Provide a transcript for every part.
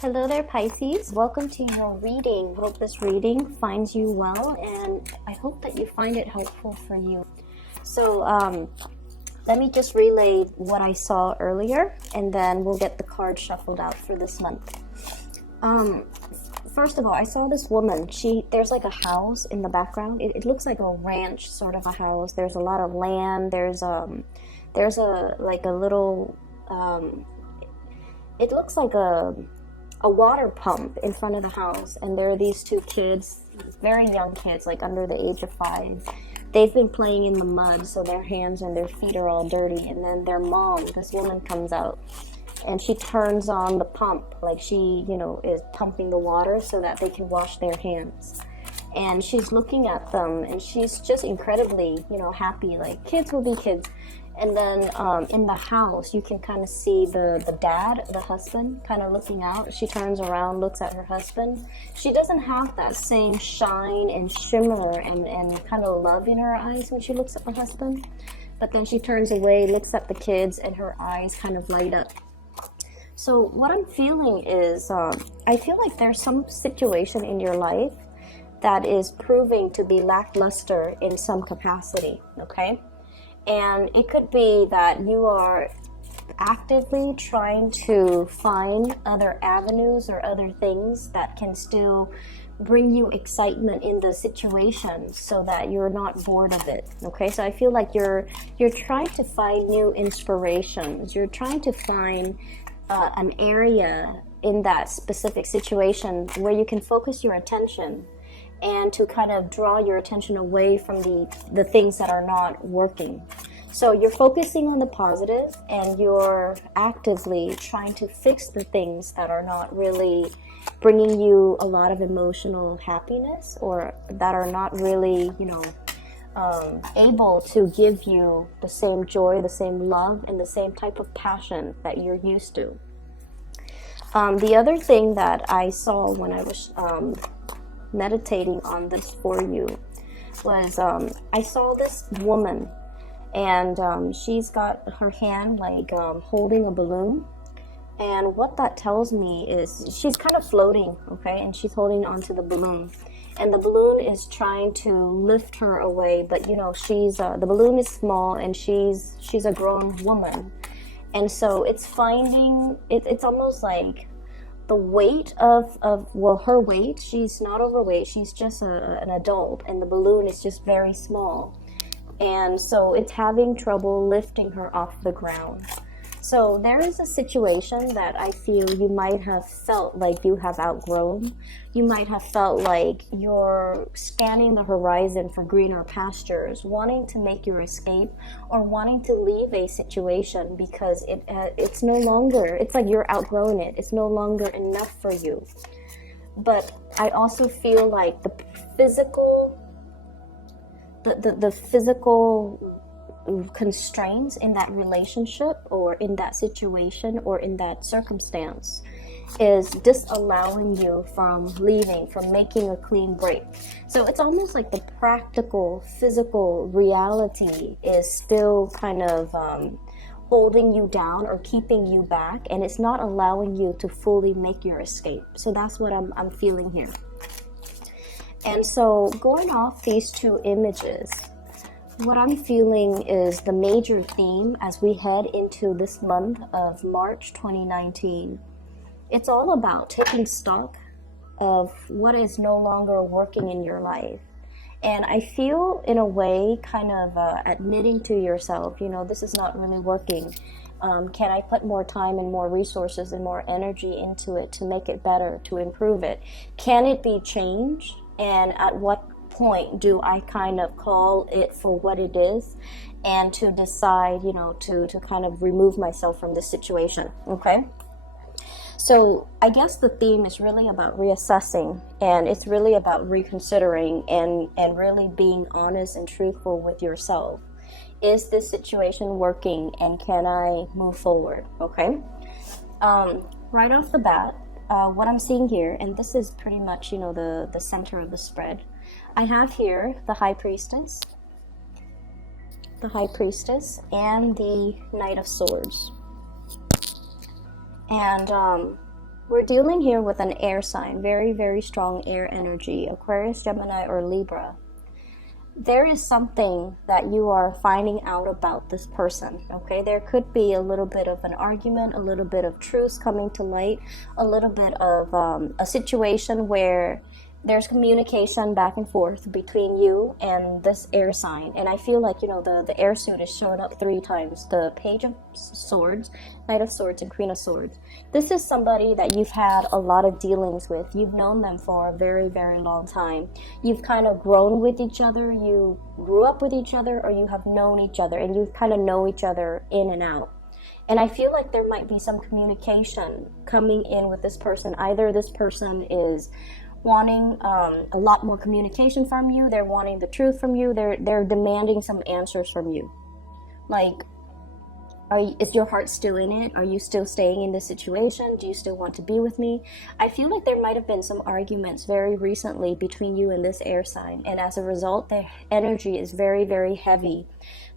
Hello there, Pisces. Welcome to your reading. Hope this reading finds you well, and I hope that you find it helpful for you. So, let me just relay what I saw earlier, and then we'll get the cards shuffled out for this month. First of all, I saw this woman. There's like a house in the background. It looks like a ranch sort of a house. There's a lot of land. There's a little. It looks like a water pump in front of the house, and there are these two kids, very young kids, like under the age of 5. They've been playing in the mud, so their hands and their feet are all dirty. And then their mom, this woman, comes out and she turns on the pump, like she, is pumping the water so that they can wash their hands. And she's looking at them, and she's just incredibly, happy. Like, kids will be kids. And then in the house, you can kind of see the dad, the husband, kind of looking out. She turns around, looks at her husband. She doesn't have that same shine and shimmer and kind of love in her eyes when she looks at her husband. But then she turns away, looks at the kids, and her eyes kind of light up. So what I'm feeling is, I feel like there's some situation in your life that is proving to be lackluster in some capacity, okay? And it could be that you are actively trying to find other avenues or other things that can still bring you excitement in the situation so that you're not bored of it. Okay, so I feel like you're trying to find new inspirations. You're trying to find an area in that specific situation where you can focus your attention and to kind of draw your attention away from the things that are not working. So you're focusing on the positive, and you're actively trying to fix the things that are not really bringing you a lot of emotional happiness, or that are not really, able to give you the same joy, the same love, and the same type of passion that you're used to. The other thing that I saw when I was meditating on this for you was I saw this woman, and she's got her hand like holding a balloon, and what that tells me is she's kind of floating, okay, and she's holding onto the balloon, and the balloon is trying to lift her away, but she's the balloon is small, and she's a grown woman, and so it's finding it's almost like the weight of her weight. She's not overweight, she's just an adult, and the balloon is just very small, and so it's having trouble lifting her off the ground. So there is a situation that I feel you might have felt like you have outgrown. You might have felt like you're scanning the horizon for greener pastures, wanting to make your escape, or wanting to leave a situation because it's no longer, it's like you're outgrowing it. It's no longer enough for you. But I also feel like the physical constraints in that relationship or in that situation or in that circumstance is disallowing you from leaving, from making a clean break. So it's almost like the practical, physical reality is still kind of holding you down or keeping you back, and it's not allowing you to fully make your escape. So that's what I'm feeling here. And so going off these two images, what I'm feeling is the major theme as we head into this month of March 2019. It's all about taking stock of what is no longer working in your life. And I feel, in a way, kind of admitting to yourself, this is not really working. Can I put more time and more resources and more energy into it to make it better, to improve it? Can it be changed? And at what point do I kind of call it for what it is, and to decide, to kind of remove myself from this situation, okay? So I guess the theme is really about reassessing, and it's really about reconsidering and really being honest and truthful with yourself. Is this situation working, and can I move forward, okay? Right off the bat, what I'm seeing here, and this is pretty much, the center of the spread, I have here the High Priestess, and the Knight of Swords. And We're dealing here with an air sign, very, very strong air energy, Aquarius, Gemini, or Libra. There is something that you are finding out about this person, okay? There could be a little bit of an argument, a little bit of truth coming to light, a little bit of a situation where there's communication back and forth between you and this air sign. And I feel like, the air suit is showing up 3 times. The Page of Swords, Knight of Swords, and Queen of Swords. This is somebody that you've had a lot of dealings with. You've known them for a very, very long time. You've kind of grown with each other. You grew up with each other, or you have known each other, and you kind of know each other in and out. And I feel like there might be some communication coming in with this person. Either this person is wanting a lot more communication from you, they're wanting the truth from you, they're demanding some answers from you. Like, is your heart still in it? Are you still staying in this situation? Do you still want to be with me? I feel like there might have been some arguments very recently between you and this air sign, and as a result, the energy is very, very heavy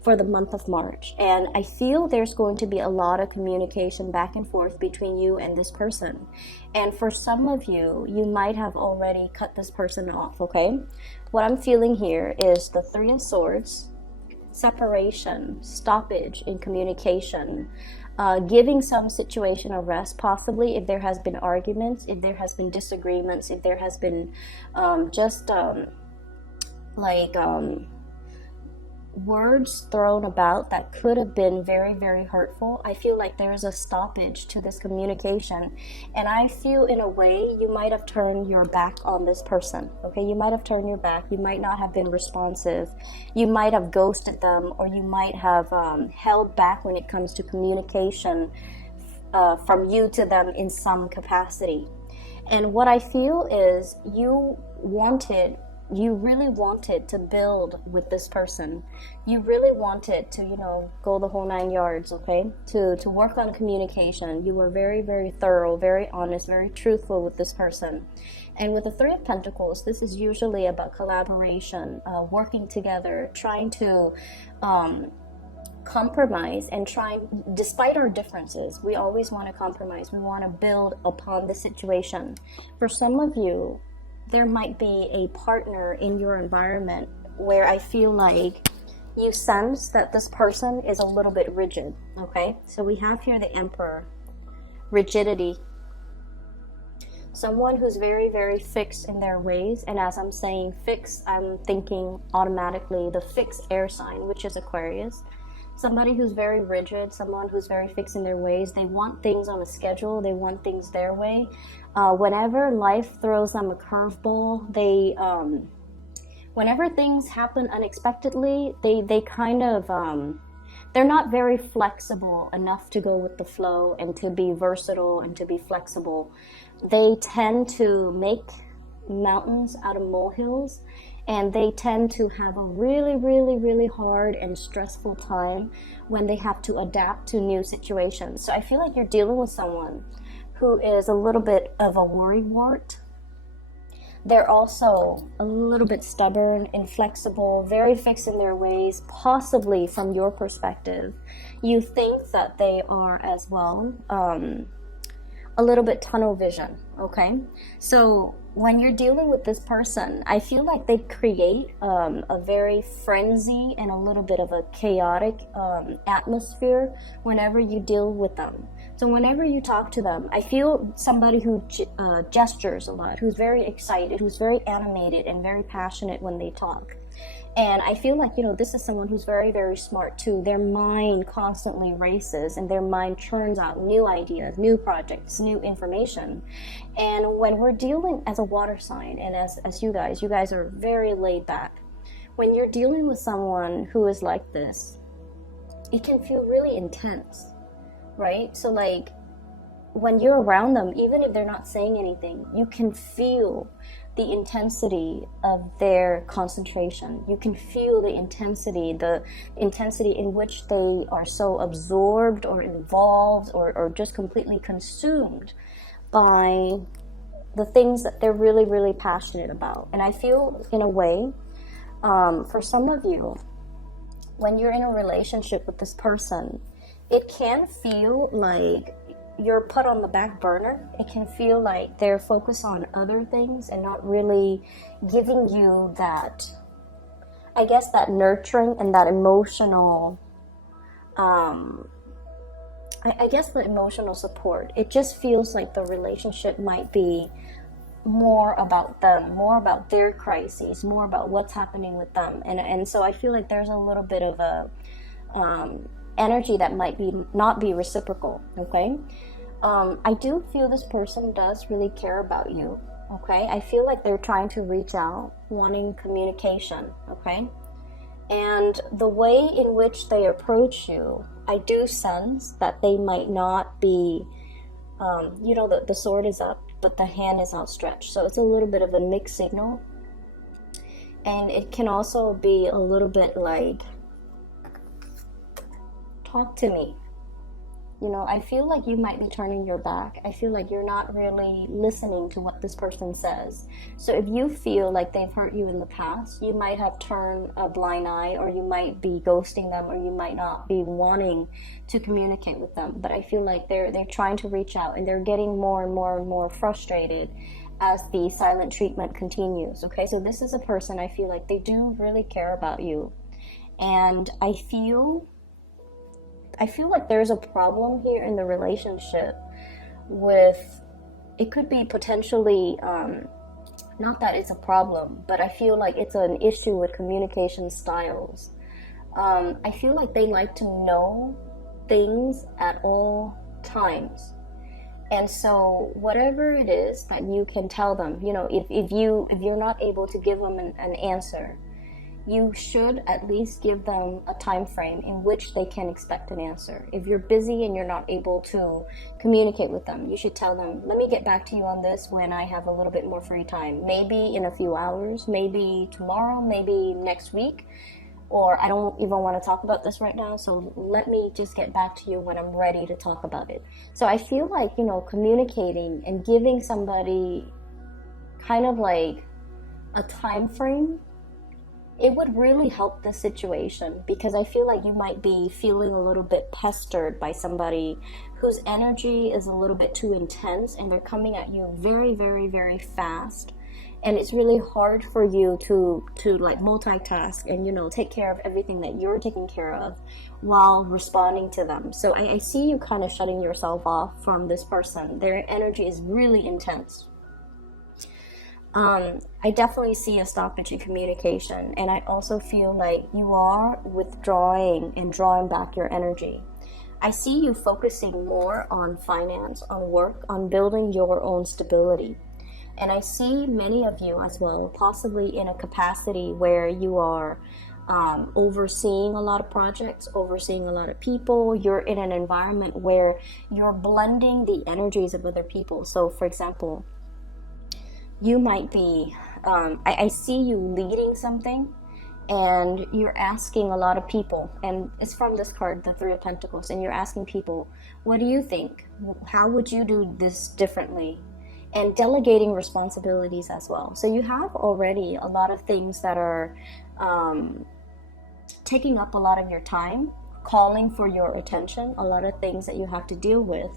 for the month of March. And I feel there's going to be a lot of communication back and forth between you and this person. And for some of you, you might have already cut this person off, okay? What I'm feeling here is the 3 of Swords, separation, stoppage in communication, giving some situation a rest, possibly if there has been arguments, if there has been disagreements, if there has been words thrown about that could have been very, very hurtful. I feel like there is a stoppage to this communication, and I feel in a way you might have turned your back on this person, okay? You might have turned your back. You might not have been responsive. You might have ghosted them, or you might have held back when it comes to communication from you to them in some capacity. And what I feel is you really wanted to build with this person. You really wanted to, go the whole 9 yards, okay? To work on communication. You were very, very thorough, very honest, very truthful with this person. And with the 3 of Pentacles, this is usually about collaboration, working together, trying to compromise and despite our differences, we always want to compromise. We want to build upon the situation. For some of you, there might be a partner in your environment where I feel like you sense that this person is a little bit rigid, okay? So we have here the Emperor, rigidity. Someone who's very, very fixed in their ways, and as I'm saying fixed, I'm thinking automatically the fixed air sign, which is Aquarius. Somebody who's very rigid, someone who's very fixed in their ways. They want things on a schedule. They want things their way. Whenever life throws them a curveball, whenever things happen unexpectedly, they kind of, they're not very flexible enough to go with the flow and to be versatile and to be flexible. They tend to make mountains out of molehills, and they tend to have a really, really, really hard and stressful time when they have to adapt to new situations. So I feel like you're dealing with someone who is a little bit of a worrywart. They're also a little bit stubborn, inflexible, very fixed in their ways, possibly from your perspective. You think that they are as well, a little bit tunnel vision, okay? So when you're dealing with this person, I feel like they create a very frenzy and a little bit of a chaotic atmosphere whenever you deal with them. So whenever you talk to them, I feel somebody who gestures a lot, who's very excited, who's very animated and very passionate when they talk. And I feel like, this is someone who's very, very smart too. Their mind constantly races and their mind churns out new ideas, new projects, new information. And when we're dealing as a water sign and as you guys are very laid back. When you're dealing with someone who is like this, it can feel really intense, right? So like when you're around them, even if they're not saying anything, you can feel the intensity of their concentration. You can feel the intensity in which they are so absorbed or involved or just completely consumed by the things that they're really, really passionate about. And I feel in a way, for some of you, when you're in a relationship with this person, it can feel like you're put on the back burner. It can feel like they're focused on other things and not really giving you that, I guess, that nurturing and that emotional, I guess the emotional support. It just feels like the relationship might be more about them, more about their crises, more about what's happening with them. And so I feel like there's a little bit of a energy that might be not be reciprocal, okay? I do feel this person does really care about you, okay? I feel like they're trying to reach out, wanting communication, okay? And the way in which they approach you, I do sense that they might not be, the sword is up, but the hand is outstretched. So it's a little bit of a mixed signal. And it can also be a little bit like, talk to me. I feel like you might be turning your back. I feel like you're not really listening to what this person says. So if you feel like they've hurt you in the past, you might have turned a blind eye, or you might be ghosting them, or you might not be wanting to communicate with them. But I feel like they're trying to reach out, and they're getting more and more and more frustrated as the silent treatment continues. Okay, so this is a person, I feel like they do really care about you. And I feel like there's a problem here in the relationship with, it could be potentially, not that it's a problem, but I feel like it's an issue with communication styles. I feel like they like to know things at all times. And so whatever it is that you can tell them, if you're not able to give them an answer, you should at least give them a time frame in which they can expect an answer. If you're busy and you're not able to communicate with them, you should tell them, let me get back to you on this when I have a little bit more free time. Maybe in a few hours, maybe tomorrow, maybe next week, or I don't even want to talk about this right now, so let me just get back to you when I'm ready to talk about it. So I feel like, communicating and giving somebody kind of like a time frame, it would really help the situation, because I feel like you might be feeling a little bit pestered by somebody whose energy is a little bit too intense, and they're coming at you very, very, very fast. And it's really hard for you to like multitask and, take care of everything that you're taking care of while responding to them. So I see you kind of shutting yourself off from this person. Their energy is really intense. I definitely see a stoppage in communication, and I also feel like you are withdrawing and drawing back your energy. I see you focusing more on finance, on work, on building your own stability. And I see many of you as well, possibly in a capacity where you are overseeing a lot of projects, overseeing a lot of people. You're in an environment where you're blending the energies of other people. So, for example, you might be, I see you leading something, and you're asking a lot of people, and it's from this card, the Three of Pentacles, and you're asking people, what do you think? How would you do this differently? And delegating responsibilities as well. So you have already a lot of things that are taking up a lot of your time, calling for your attention, a lot of things that you have to deal with.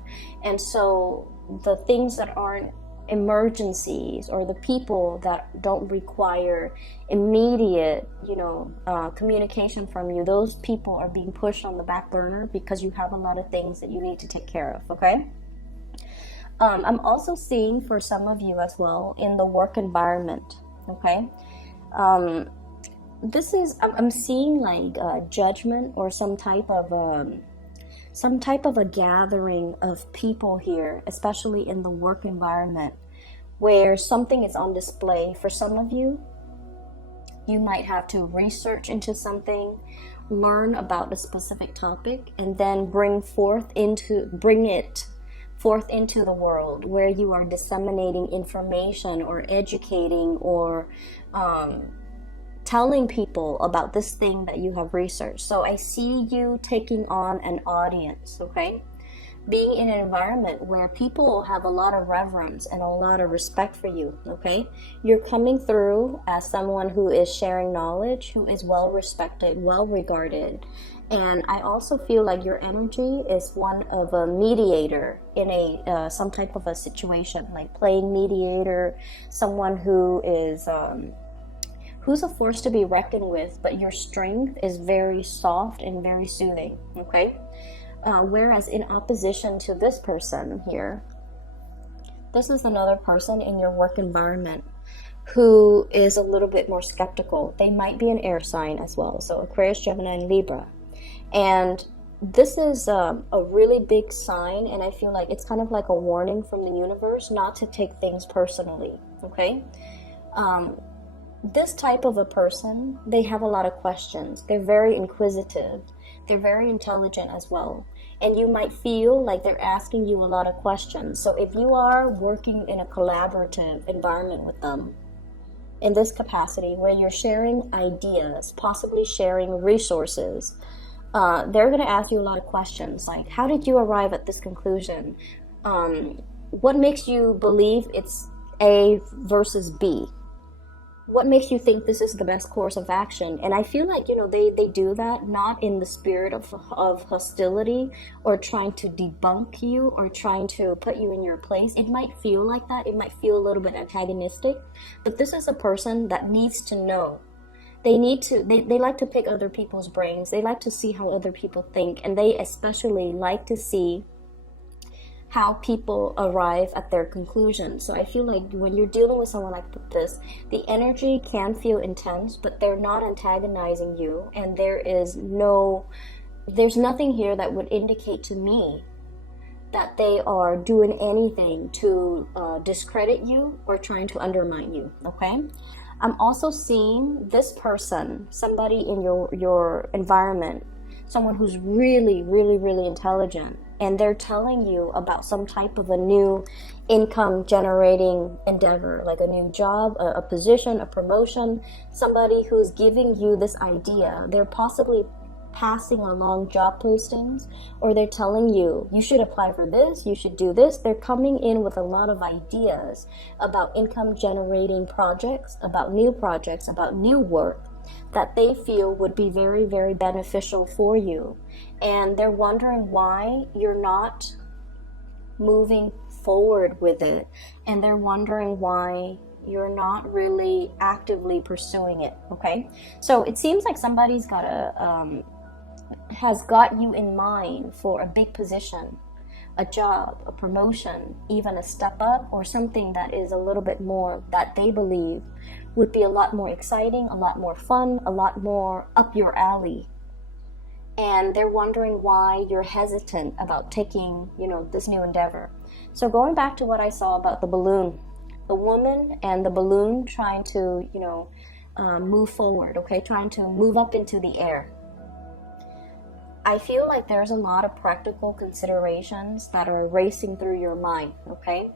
And so the things that aren't emergencies, or the people that don't require immediate communication from you, those people are being pushed on the back burner because you have a lot of things that you need to take care of. Okay, I'm also seeing for some of you as well in the work environment. Okay, I'm seeing like judgment, or some type of a gathering of people here, especially in the work environment, where something is on display. For some of you, you might have to research into something, learn about a specific topic, and then bring it forth into the world, where you are disseminating information or educating or telling people about this thing that you have researched. So I see you taking on an audience, okay? being in an environment where people have a lot of reverence and a lot of respect for you, okay? You're coming through as someone who is sharing knowledge, who is well respected, well regarded. And I also feel like your energy is one of a mediator in a some type of a situation, like playing mediator, someone who is who's a force to be reckoned with, but your strength is very soft and very soothing, okay? Whereas in opposition to this person here, this is another person in your work environment who is a little bit more skeptical. They might be an air sign as well, so Aquarius, Gemini, and Libra. And this is a really big sign, and I feel like it's kind of like a warning from the universe not to take things personally, okay? This type of a person, they have a lot of questions. They're very inquisitive. They're very intelligent as well. And you might feel like they're asking you a lot of questions. So if you are working in a collaborative environment with them, in this capacity where you're sharing ideas, possibly sharing resources, they're going to ask you a lot of questions like, how did you arrive at this conclusion? What makes you believe it's A versus B? What makes you think this is the best course of action? And I feel like, they do that not in the spirit of hostility or trying to debunk you or trying to put you in your place. It might feel like that. It might feel a little bit antagonistic. But this is a person that needs to know. They like to pick other people's brains. They like to see how other people think. And they especially like to see how people arrive at their conclusions. So I feel like when you're dealing with someone like this, the energy can feel intense, but they're not antagonizing you, and there's nothing here that would indicate to me that they are doing anything to discredit you or trying to undermine you, okay? I'm also seeing this person, somebody in your environment, someone who's really, really, really intelligent, and they're telling you about some type of a new income generating endeavor, like a new job, a position, a promotion, somebody who's giving you this idea. They're possibly passing along job postings, or they're telling you, you should apply for this, you should do this. They're coming in with a lot of ideas about income generating projects, about new work that they feel would be very, very beneficial for you. And they're wondering why you're not moving forward with it. And they're wondering why you're not really actively pursuing it, okay? So it seems like somebody's has got you in mind for a big position, a job, a promotion, even a step up, or something that is a little bit more that they believe would be a lot more exciting, a lot more fun, a lot more up your alley. And they're wondering why you're hesitant about taking, this new endeavor. So going back to what I saw about the balloon, the woman and the balloon trying to, move forward, okay, trying to move up into the air. I feel like there's a lot of practical considerations that are racing through your mind, okay?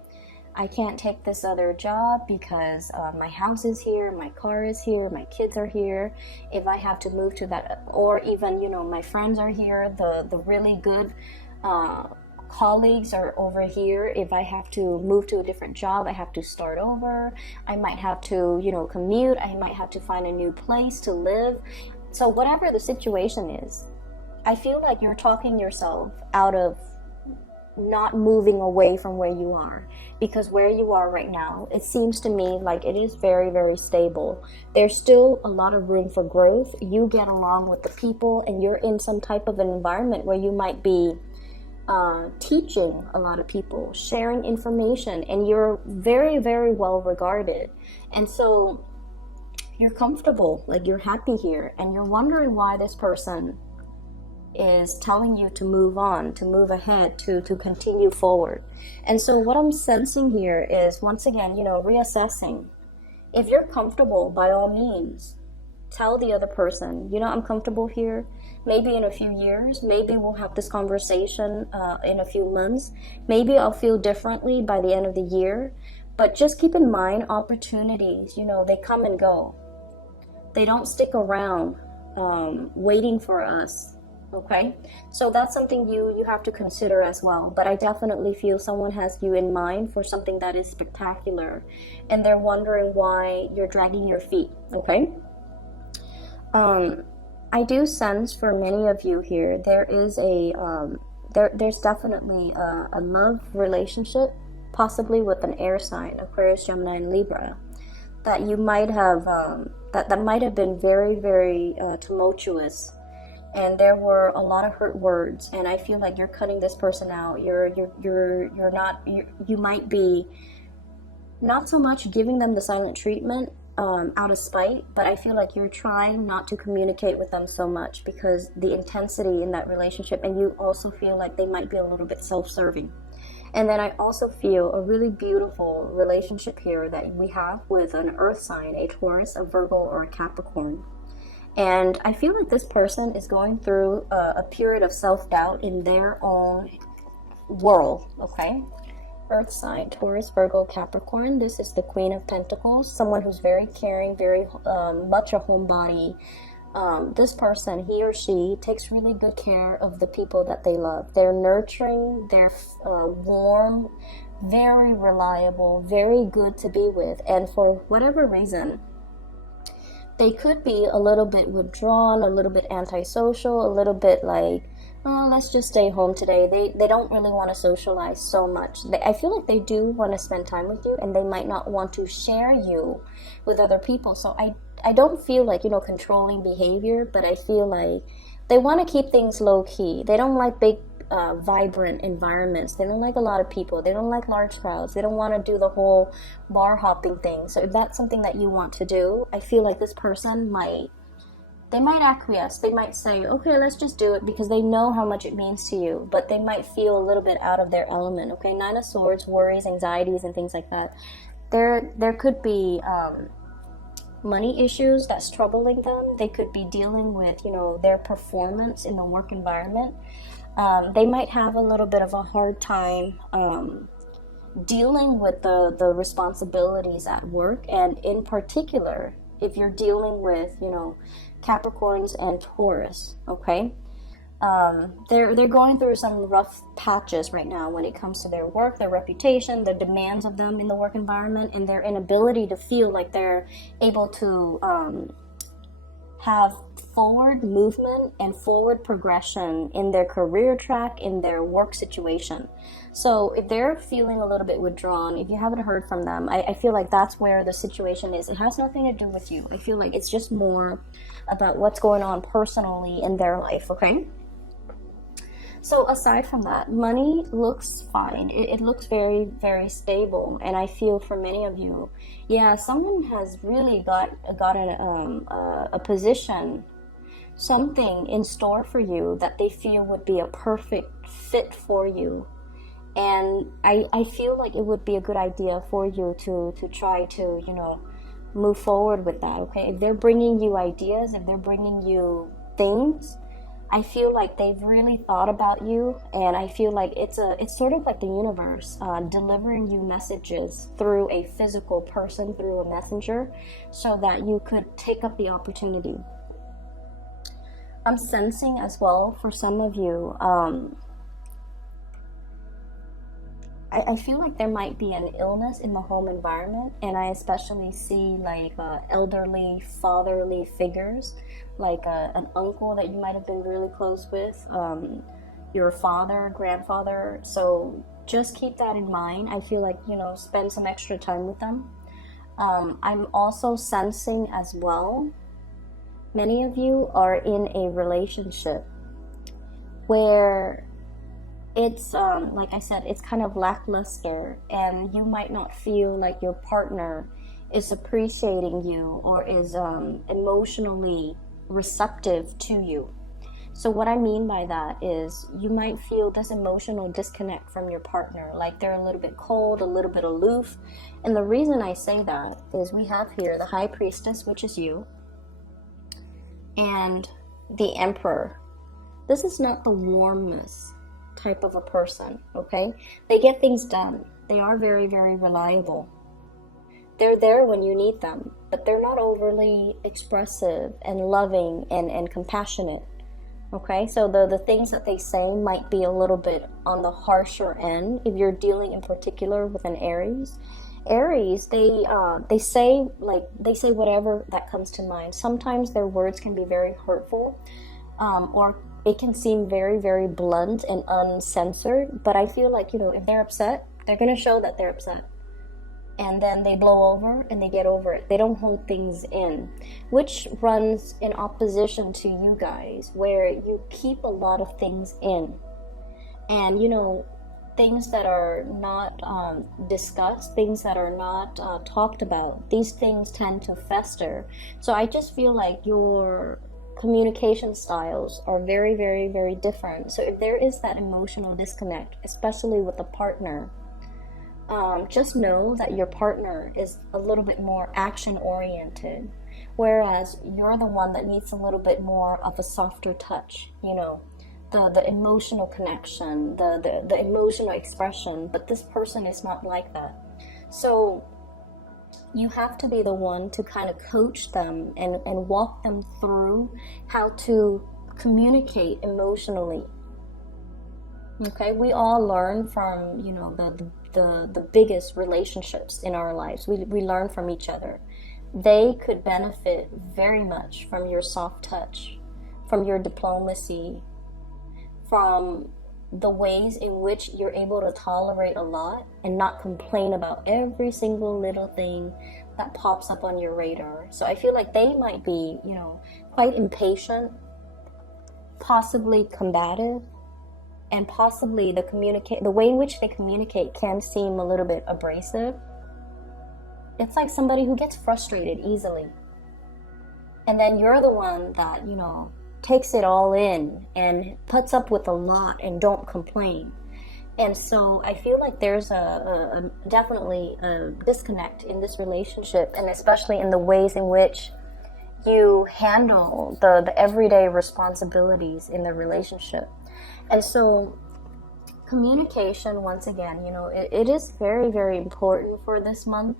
I can't take this other job because my house is here, my car is here, my kids are here. If I have to move to that, or even, my friends are here, the really good colleagues are over here. If I have to move to a different job, I have to start over. I might have to, commute. I might have to find a new place to live. So whatever the situation is, I feel like you're talking yourself out of not moving away from where you are, because where you are right now, it seems to me like it is very, very stable. There's still a lot of room for growth. You get along with the people, and you're in some type of an environment where you might be teaching a lot of people, sharing information, and you're very, very well regarded. And so you're comfortable, like you're happy here, and you're wondering why this person is telling you to move on, to move ahead, to continue forward. And so what I'm sensing here is, once again, reassessing. If you're comfortable, by all means, tell the other person, I'm comfortable here. Maybe in a few years, maybe we'll have this conversation in a few months. Maybe I'll feel differently by the end of the year. But just keep in mind, opportunities, they come and go. They don't stick around waiting for us Okay, so that's something you have to consider as well. But I definitely feel someone has you in mind for something that is spectacular, and they're wondering why you're dragging your feet. Okay. I do sense for many of you here there is there's definitely a love relationship, possibly with an air sign, Aquarius, Gemini, and Libra, that you might have that might have been very, very tumultuous, and there were a lot of hurt words, and I feel like you're cutting this person out. You're not you might be not so much giving them the silent treatment out of spite, but I feel like you're trying not to communicate with them so much because the intensity in that relationship, and you also feel like they might be a little bit self-serving. And then I also feel a really beautiful relationship here that we have with an earth sign, a Taurus, a Virgo, or a Capricorn. And I feel like this person is going through a period of self-doubt in their own world, okay? Earth sign, Taurus, Virgo, Capricorn. This is the Queen of Pentacles, someone who's very caring, very much a homebody. This person, he or she, takes really good care of the people that they love. They're nurturing, they're warm, very reliable, very good to be with. And for whatever reason, they could be a little bit withdrawn, a little bit antisocial, a little bit like, oh, let's just stay home today. They don't really want to socialize so much. I feel like they do want to spend time with you, and they might not want to share you with other people. So I don't feel like, controlling behavior, but I feel like they want to keep things low key. They don't like big, vibrant environments. They don't like a lot of people. They don't like large crowds. They don't want to do the whole bar hopping thing. So if that's something that you want to do, I feel like this person might acquiesce. They might say, okay, let's just do it, because they know how much it means to you, but they might feel a little bit out of their element. Okay, Nine of Swords, worries, anxieties, and things like that. There could be money issues that's troubling them. They could be dealing with, their performance in the work environment. They might have a little bit of a hard time dealing with the responsibilities at work, and in particular, if you're dealing with, Capricorns and Taurus, okay? They're going through some rough patches right now when it comes to their work, their reputation, the demands of them in the work environment, and their inability to feel like they're able to have forward movement and forward progression in their career track, in their work situation. So if they're feeling a little bit withdrawn, if you haven't heard from them, I feel like that's where the situation is. It has nothing to do with you. I feel like it's just more about what's going on personally in their life, okay? So aside from that, money looks fine. It looks very, very stable. And I feel for many of you, yeah, someone has really gotten a position, something in store for you that they feel would be a perfect fit for you. And I feel like it would be a good idea for you to try to, move forward with that, okay? If they're bringing you ideas, if they're bringing you things, I feel like they've really thought about you, and I feel like it's sort of like the universe delivering you messages through a physical person, through a messenger, so that you could take up the opportunity. I'm sensing as well for some of you, I feel like there might be an illness in the home environment, and I especially see like elderly, fatherly figures, like an uncle that you might have been really close with, your father, grandfather. So just keep that in mind. I feel like, spend some extra time with them. I'm also sensing as well, many of you are in a relationship where it's like I said, it's kind of lackluster, and you might not feel like your partner is appreciating you or is emotionally receptive to you. So what I mean by that is you might feel this emotional disconnect from your partner, like they're a little bit cold, a little bit aloof. And the reason I say that is we have here the High Priestess, which is you, and the Emperor. This is not the warmest type of a person, okay? They get things done. They are very, very reliable. They're there when you need them, but they're not overly expressive and loving and compassionate. Okay, so the things that they say might be a little bit on the harsher end if you're dealing in particular with an Aries. Aries, they say whatever that comes to mind. Sometimes their words can be very hurtful, or it can seem very, very blunt and uncensored. But I feel like, if they're upset, they're gonna show that they're upset, and then they blow over and they get over it. They don't hold things in, which runs in opposition to you guys, where you keep a lot of things in. And, things that are not discussed, things that are not talked about, these things tend to fester. So I just feel like your communication styles are very, very, very different. So if there is that emotional disconnect, especially with a partner, just know that your partner is a little bit more action oriented, whereas you're the one that needs a little bit more of a softer touch, the emotional connection, the emotional expression. But this person is not like that. So you have to be the one to kind of coach them and walk them through how to communicate emotionally. Okay, we all learn from, the biggest relationships in our lives. We learn from each other. They could benefit very much from your soft touch, from your diplomacy, from the ways in which you're able to tolerate a lot and not complain about every single little thing that pops up on your radar. So I feel like they might be, quite impatient, possibly combative, and possibly the way in which they communicate can seem a little bit abrasive. It's like somebody who gets frustrated easily. And then you're the one that, takes it all in and puts up with a lot and don't complain. And so I feel like there's definitely a disconnect in this relationship, and especially in the ways in which you handle the everyday responsibilities in the relationship. And so communication, once again, it is very, very important for this month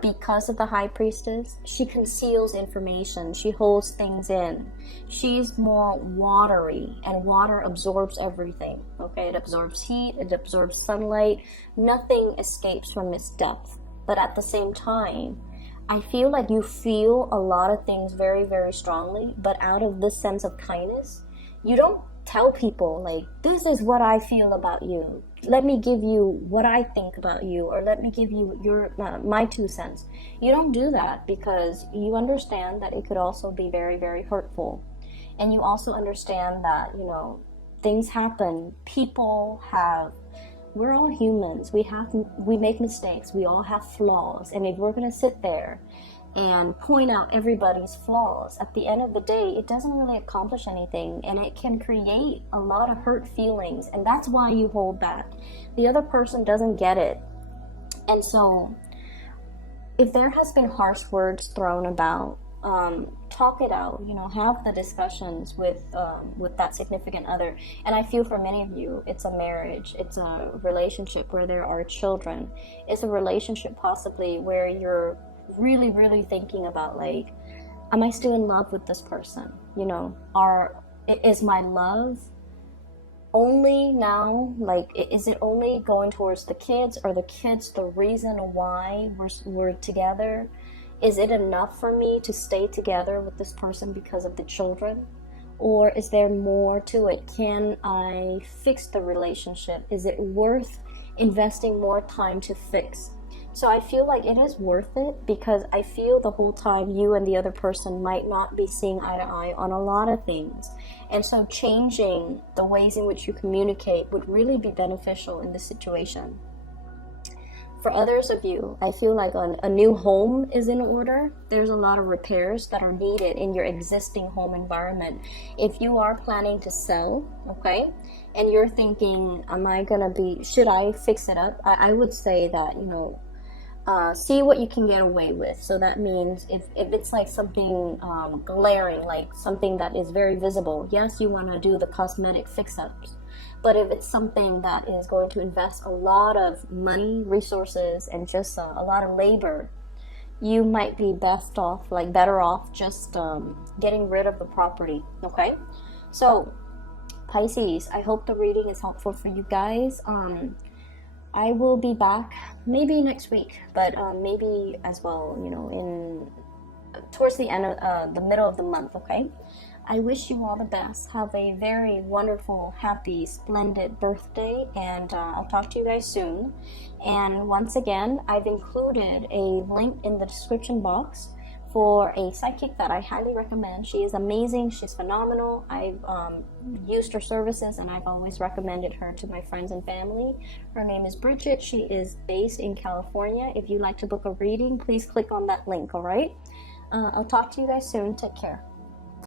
because of the High Priestess. She conceals information. She holds things in. She's more watery, and water absorbs everything. Okay, it absorbs heat, it absorbs sunlight. Nothing escapes from its depth. But at the same time, I feel like you feel a lot of things very, very strongly, but out of this sense of kindness, you don't tell people like, this is what I feel about you, let me give you what I think about you, or let me give you my 2 cents. You don't do that because you understand that it could also be very, very hurtful. And you also understand that, things happen. We're all humans. We make mistakes. We all have flaws. And if we're going to sit there and point out everybody's flaws, at the end of the day, it doesn't really accomplish anything, and it can create a lot of hurt feelings, and that's why you hold back. The other person doesn't get it. And so if there has been harsh words thrown about, talk it out, have the discussions with that significant other. And I feel for many of you, it's a marriage, it's a relationship where there are children, it's a relationship possibly where you're really, really thinking about, like, am I still in love with this person? Is my love only now, like, is it only going towards the kids? Are the kids the reason why we're together? Is it enough for me to stay together with this person because of the children? Or is there more to it? Can I fix the relationship? Is it worth investing more time to fix? So I feel like it is worth it, because I feel the whole time you and the other person might not be seeing eye to eye on a lot of things. And so changing the ways in which you communicate would really be beneficial in this situation. For others of you, I feel like a new home is in order. There's a lot of repairs that are needed in your existing home environment. If you are planning to sell, okay, and you're thinking, should I fix it up? I would say that, see what you can get away with. So that means if it's like something glaring, like something that is very visible, yes, you want to do the cosmetic fix-ups. But if it's something that is going to invest a lot of money, resources, and just a lot of labor, you might be better off just getting rid of the property, okay? So Pisces, I hope the reading is helpful for you guys. I will be back maybe next week, but maybe as well, you know, in towards the end of the middle of the month. Okay, I wish you all the best. Have a very wonderful, happy, splendid birthday, and I'll talk to you guys soon. And once again, I've included a link in the description box for a psychic that I highly recommend. She is amazing. She's phenomenal. I've used her services, and I've always recommended her to my friends and family. Her name is Bridget. She is based in California. If you'd like to book a reading, please click on that link, all right? I'll talk to you guys soon. Take care.